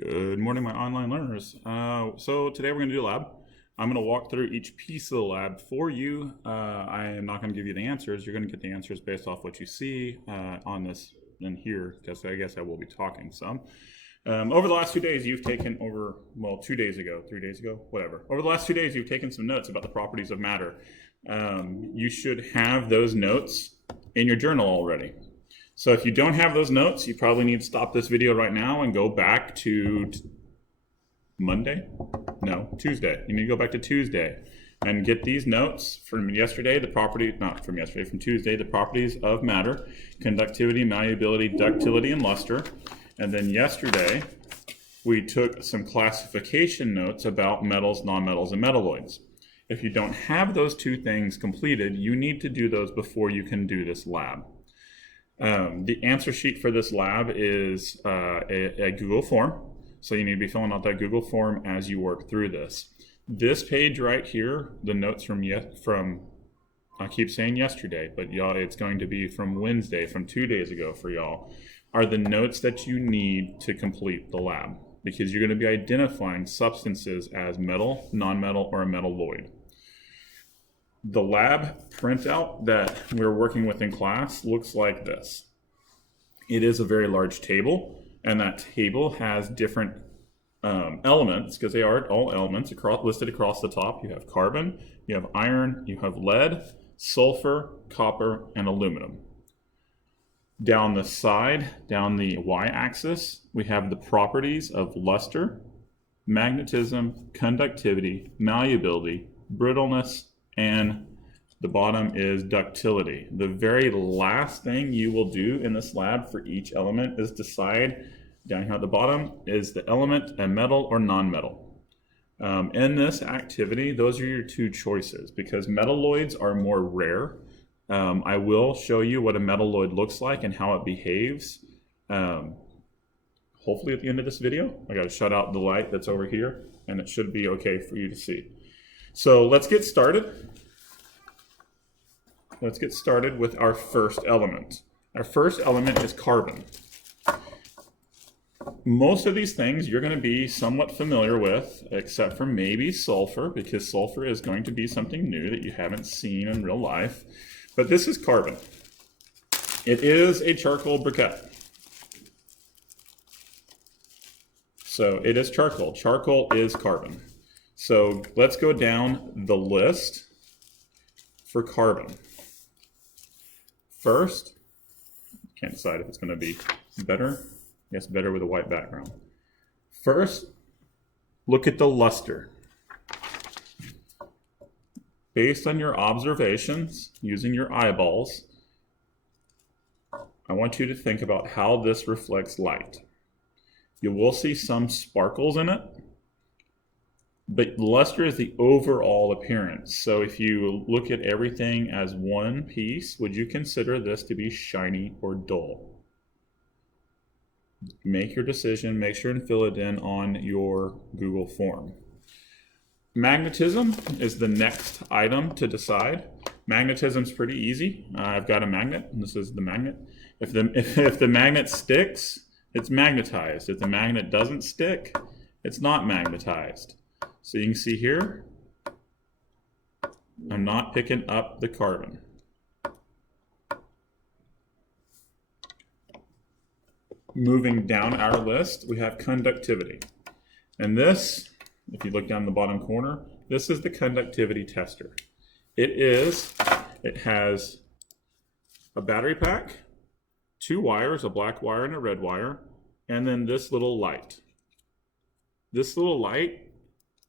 Good morning, my online learners. So today we're going to do a lab. I'm going to walk through each piece of the lab for you. I am not going to give you the answers. You're going to get the answers based off what you see on this and here, because I guess I will be talking some. Over the last 2 days, you've taken 2 days ago, 3 days ago, whatever. Over the last 2 days, you've taken some notes about the properties of matter. You should have those notes in your journal already. So if you don't have those notes, you probably need to stop this video right now and go back to Monday? No, Tuesday. You need to go back to Tuesday and get these notes from yesterday, from Tuesday, the properties of matter, conductivity, malleability, ductility, and luster. And then yesterday, we took some classification notes about metals, nonmetals, and metalloids. If you don't have those two things completed, you need to do those before you can do this lab. The answer sheet for this lab is a Google form. So you need to be filling out that Google form as you work through this. This page right here, the notes from I keep saying yesterday, but y'all, it's going to be from Wednesday, from 2 days ago for y'all, are the notes that you need to complete the lab, because you're going to be identifying substances as metal, nonmetal, or a metalloid. The lab printout that we're working with in class looks like this. It is a very large table, and that table has different elements, because they are all elements listed across the top. You have carbon, you have iron, you have lead, sulfur, copper, and aluminum. Down the side, down the y-axis, we have the properties of luster, magnetism, conductivity, malleability, brittleness, and the bottom is ductility. The very last thing you will do in this lab for each element is decide, down here at the bottom, is the element a metal or non-metal. In this activity, those are your two choices, because metalloids are more rare. I will show you what a metalloid looks like and how it behaves, hopefully at the end of this video. I got to shut out the light that's over here, and it should be okay for you to see. So let's get started. Let's get started with our first element. Our first element is carbon. Most of these things you're going to be somewhat familiar with, except for maybe sulfur, because sulfur is going to be something new that you haven't seen in real life. But this is carbon. It is a charcoal briquette. So it is charcoal. Charcoal is carbon. So let's go down the list for carbon. First, can't decide if it's going to be better. Yes, better with a white background. First, look at the luster. Based on your observations, using your eyeballs, I want you to think about how this reflects light. You will see some sparkles in it, but luster is the overall appearance. So if you look at everything as one piece, would you consider this to be shiny or dull? Make your decision, make sure and fill it in on your Google form. Magnetism is the next item to decide. Magnetism is pretty easy. I've got a magnet, and this is the magnet. If the magnet sticks, it's magnetized. If the magnet doesn't stick, it's not magnetized. So you can see here, I'm not picking up the carbon. Moving down our list, we have conductivity. And this, if you look down the bottom corner, this is the conductivity tester. It has a battery pack, 2 wires, a black wire and a red wire, and then this little light. This little light,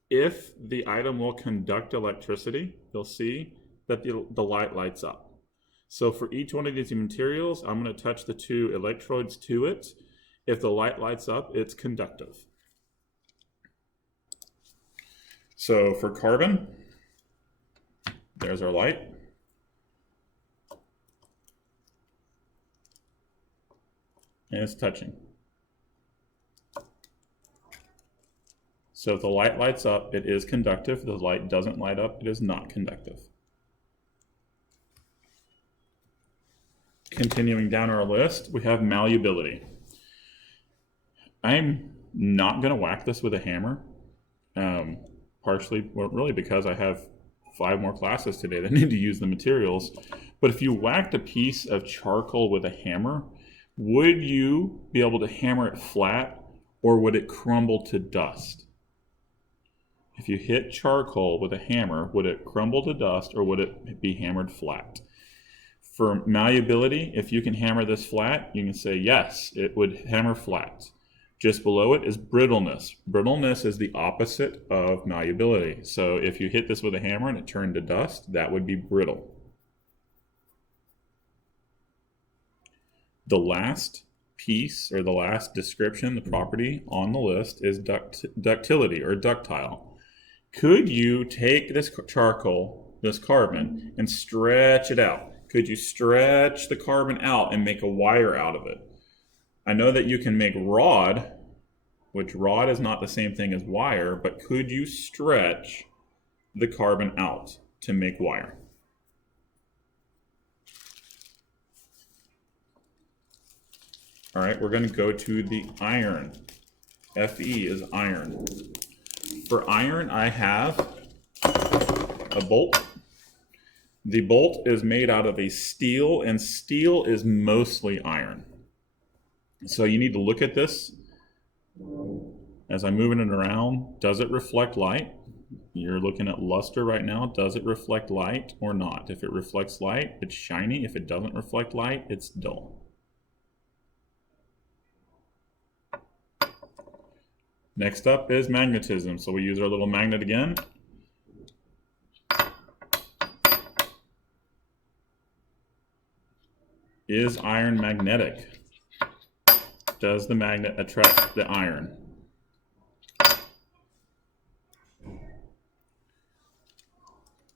if the item will conduct electricity, you'll see that the light lights up. So for each one of these materials, I'm going to touch the 2 electrodes to it. If the light lights up, it's conductive. So for carbon, there's our light. And it's touching. So if the light lights up, it is conductive. If the light doesn't light up, it is not conductive. Continuing down our list, we have malleability. I'm not going to whack this with a hammer, partially, well, really because I have 5 more classes today that need to use the materials. But if you whacked a piece of charcoal with a hammer, would you be able to hammer it flat, or would it crumble to dust? If you hit charcoal with a hammer, would it crumble to dust, or would it be hammered flat? For malleability, if you can hammer this flat, you can say yes, it would hammer flat. Just below it is brittleness. Brittleness is the opposite of malleability. So if you hit this with a hammer and it turned to dust, that would be brittle. The last piece, or the last description, the property on the list, is ductility or ductile. Could you take this charcoal, this carbon, and stretch it out? Could you stretch the carbon out and make a wire out of it? I know that you can make rod, which rod is not the same thing as wire, but could you stretch the carbon out to make wire? All right, we're going to go to the iron. Fe is iron. For iron, I have a bolt. The bolt is made out of a steel, and steel is mostly iron. So you need to look at this as I'm moving it around. Does it reflect light? You're looking at luster right now. Does it reflect light or not? If it reflects light, it's shiny. If it doesn't reflect light, it's dull. Next up is magnetism. So we use our little magnet again. Is iron magnetic? Does the magnet attract the iron?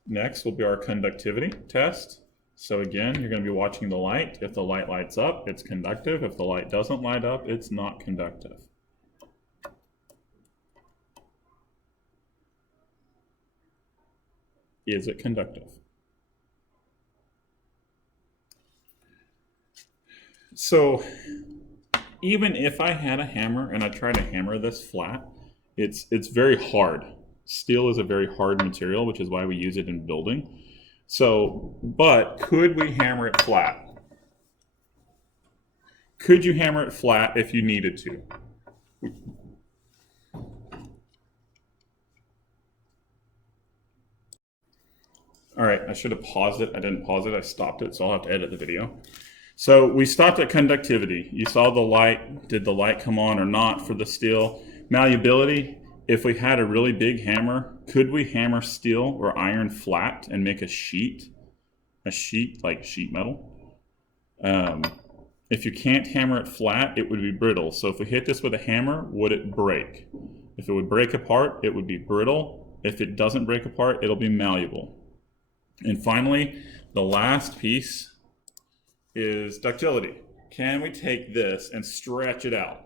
Next will be our conductivity test. So again, you're going to be watching the light. If the light lights up, it's conductive. If the light doesn't light up, it's not conductive. Is it conductive? So even if I had a hammer and I tried to hammer this flat, it's very hard. Steel is a very hard material, which is why we use it in building. So, but could we hammer it flat? Could you hammer it flat if you needed to? All right, I should have paused it. I didn't pause it, I stopped it, so I'll have to edit the video. So we stopped at conductivity. You saw the light. Did the light come on or not for the steel? Malleability, if we had a really big hammer, could we hammer steel or iron flat and make a sheet? A sheet like sheet metal? If you can't hammer it flat, it would be brittle. So if we hit this with a hammer, would it break? If it would break apart, it would be brittle. If it doesn't break apart, it'll be malleable. And finally, the last piece is ductility. Can we take this and stretch it out?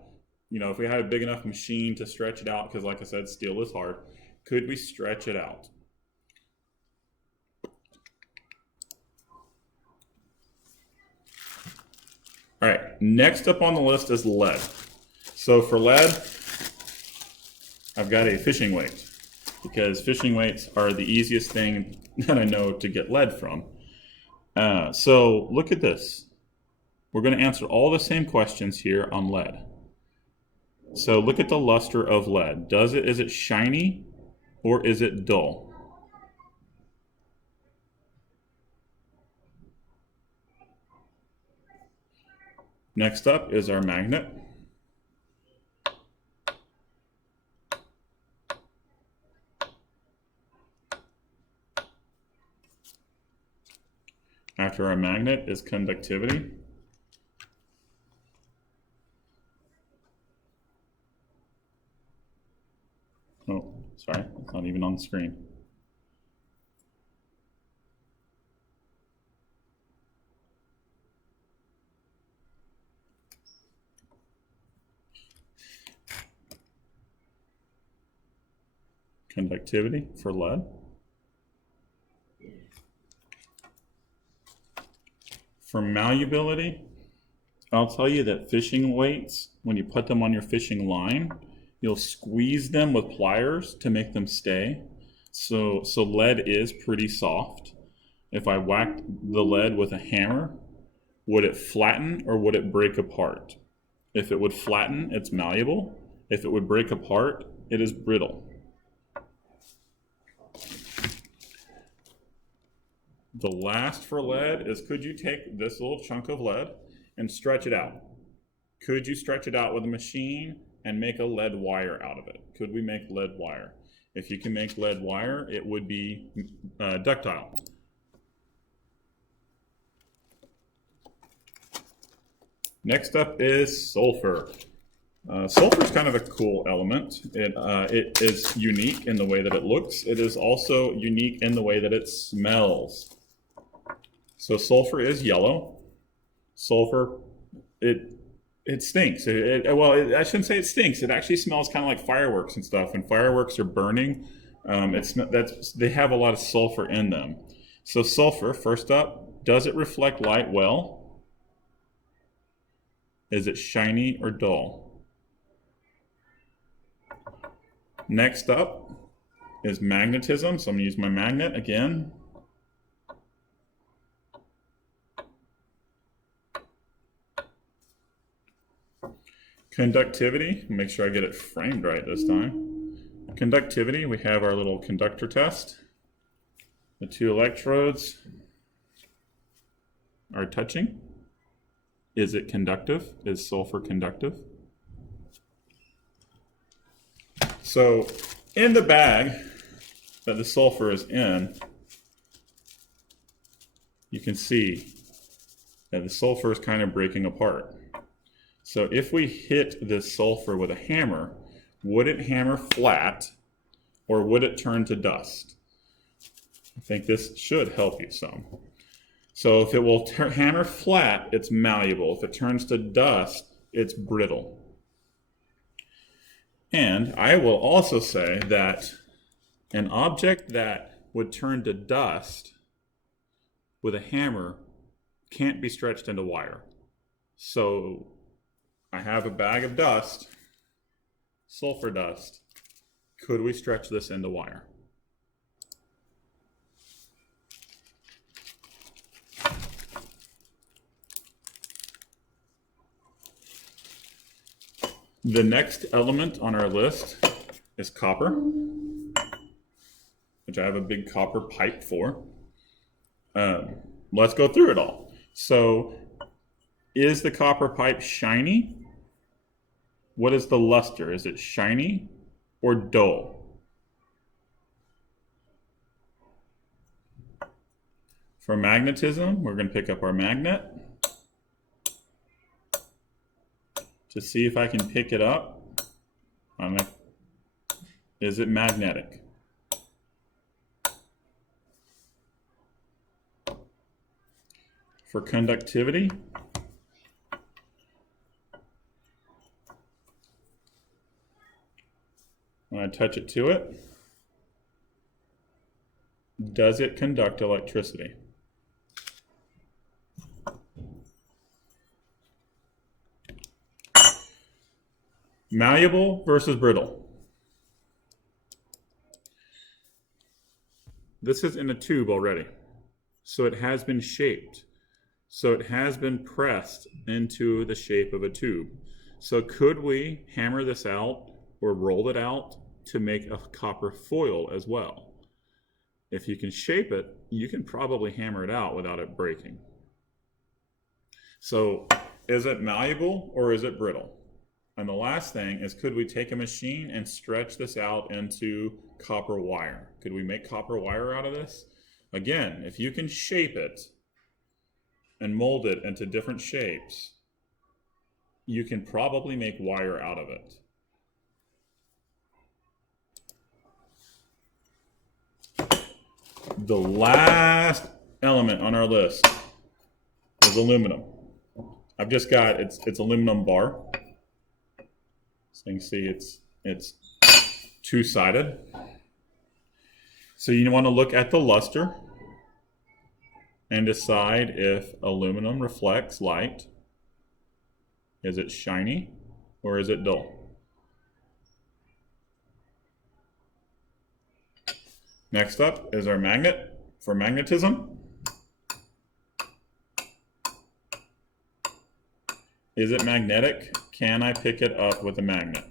You know, if we had a big enough machine to stretch it out, because like I said, steel is hard, could we stretch it out? All right, next up on the list is lead. So for lead, I've got a fishing weight, because fishing weights are the easiest thing that I know to get lead from. So look at this. We're going to answer all the same questions here on lead. So look at the luster of lead. Is it shiny or is it dull? Next up is our magnet. After our magnet is conductivity. Oh, sorry, it's not even on the screen. Conductivity for lead. For malleability, I'll tell you that fishing weights, when you put them on your fishing line, you'll squeeze them with pliers to make them stay. So lead is pretty soft. If I whacked the lead with a hammer, would it flatten or would it break apart? If it would flatten, it's malleable. If it would break apart, it is brittle. The last for lead is, could you take this little chunk of lead and stretch it out? Could you stretch it out with a machine and make a lead wire out of it? Could we make lead wire? If you can make lead wire, it would be ductile. Next up is sulfur. Sulfur is kind of a cool element. It is unique in the way that it looks. It is also unique in the way that it smells. So sulfur is yellow. Sulfur, it stinks. Well, I shouldn't say it stinks. It actually smells kind of like fireworks and stuff. When fireworks are burning, they have a lot of sulfur in them. So sulfur, first up, does it reflect light well? Is it shiny or dull? Next up is magnetism. So I'm going to use my magnet again. Conductivity, make sure I get it framed right this time. Conductivity, we have our little conductor test. The two electrodes are touching. Is it conductive? Is sulfur conductive? So in the bag that the sulfur is in, you can see that the sulfur is kind of breaking apart. So if we hit this sulfur with a hammer, would it hammer flat or would it turn to dust? I think this should help you some. So if it will hammer flat, it's malleable. If it turns to dust, it's brittle. And I will also say that an object that would turn to dust with a hammer can't be stretched into wire. So I have a bag of dust, sulfur dust. Could we stretch this into wire? The next element on our list is copper, which I have a big copper pipe for. Let's go through it all. So, is the copper pipe shiny? What is the luster? Is it shiny or dull? For magnetism, we're going to pick up our magnet to see if I can pick it up. Is it magnetic? For conductivity, when I touch it to it, does it conduct electricity? Malleable versus brittle. This is in a tube already, so it has been shaped. So it has been pressed into the shape of a tube. So could we hammer this out or roll it out to make a copper foil as well? If you can shape it, you can probably hammer it out without it breaking. So is it malleable or is it brittle? And the last thing is, could we take a machine and stretch this out into copper wire? Could we make copper wire out of this? Again, if you can shape it and mold it into different shapes, you can probably make wire out of it. The last element on our list is aluminum. I've just got, it's aluminum bar. So you can see it's two-sided. So you want to look at the luster and decide if aluminum reflects light. Is it shiny or is it dull? Next up is our magnet for magnetism. Is it magnetic? Can I pick it up with a magnet?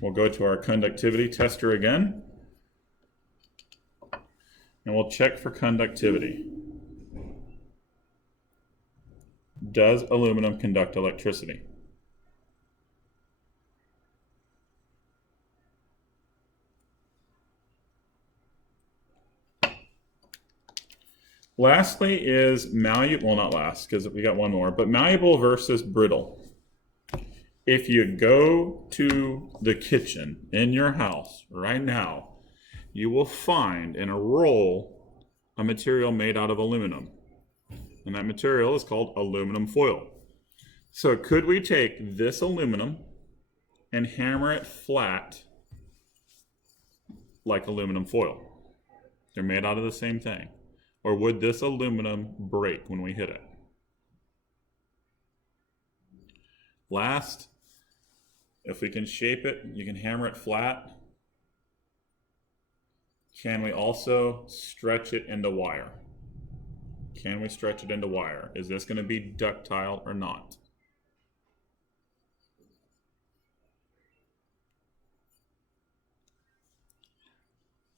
We'll go to our conductivity tester again, and we'll check for conductivity. Does aluminum conduct electricity? Lastly is malleable, well, not last because we got one more, but malleable versus brittle. If you go to the kitchen in your house right now, you will find in a roll a material made out of aluminum. And that material is called aluminum foil. So could we take this aluminum and hammer it flat like aluminum foil? They're made out of the same thing. Or would this aluminum break when we hit it? Last, if we can shape it, you can hammer it flat. Can we also stretch it into wire? Can we stretch it into wire? Is this going to be ductile or not?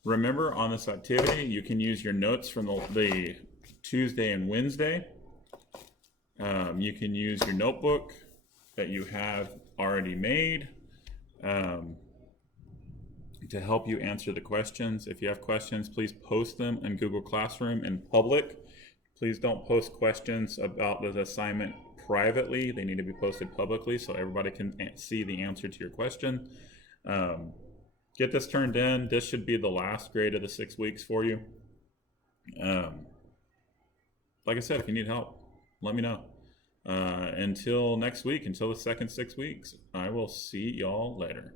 Remember, on this activity, you can use your notes from the Tuesday and Wednesday. You can use your notebook that you have already made to help you answer the questions. If you have questions, please post them in Google Classroom in public. Please don't post questions about the assignment privately. They need to be posted publicly so everybody can see the answer to your question. Get this turned in. This should be the last grade of the 6 weeks for you. Like I said, if you need help, let me know. Until next week, until the second 6 weeks, I will see y'all later.